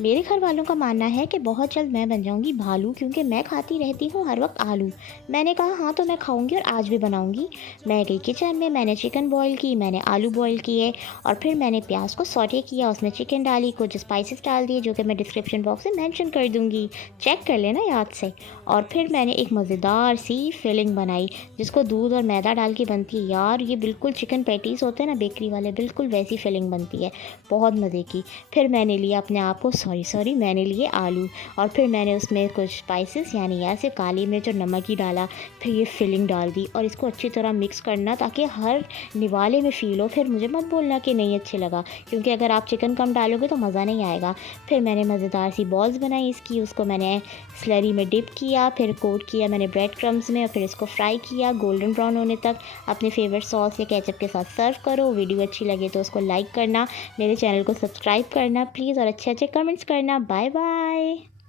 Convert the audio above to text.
मेरे घर वालों का मानना है कि बहुत जल्द मैं बन जाऊंगी भालू, क्योंकि मैं खाती रहती हूँ हर वक्त आलू। मैंने कहा हाँ, तो मैं खाऊंगी और आज भी बनाऊंगी। मैं गई किचन में, मैंने चिकन बॉईल की, मैंने आलू बॉईल किए और फिर मैंने प्याज को सौटे किया, उसमें चिकन डाली, कुछ स्पाइसेस डाल दिए जो कि मैं डिस्क्रिप्शन बॉक्स में मेंशन कर दूंगी, चेक कर लेना याद से। और फिर मैंने एक मज़ेदार सी फिलिंग बनाई जिसको दूध और मैदा डाल के बनती है। यार ये बिल्कुल चिकन पैटीज़ होते हैं ना बेकरी वाले, बिल्कुल वैसी फिलिंग बनती है, बहुत मज़े की। फिर मैंने लिया अपने आप को, सॉरी मैंने लिए आलू, और फिर मैंने उसमें कुछ स्पाइसेस यानी ऐसे काली मिर्च और नमक ही डाला। फिर ये फिलिंग डाल दी और इसको अच्छी तरह मिक्स करना ताकि हर निवाले में फ़ील हो। फिर मुझे मत बोलना कि नहीं अच्छे लगा, क्योंकि अगर आप चिकन कम डालोगे तो मज़ा नहीं आएगा। फिर मैंने मज़ेदार सी बॉल्स बनाई इसकी, उसको मैंने स्लरी में डिप किया, फिर कोट किया मैंने ब्रेड क्रम्स में और फिर इसको फ्राई किया गोल्डन ब्राउन होने तक। अपने फेवरेट सॉस या केचप के साथ सर्व करो। वीडियो अच्छी लगे तो उसको लाइक करना, मेरे चैनल को सब्सक्राइब करना प्लीज़ और अच्छे अच्छे कमेंट्स करना। Bye bye.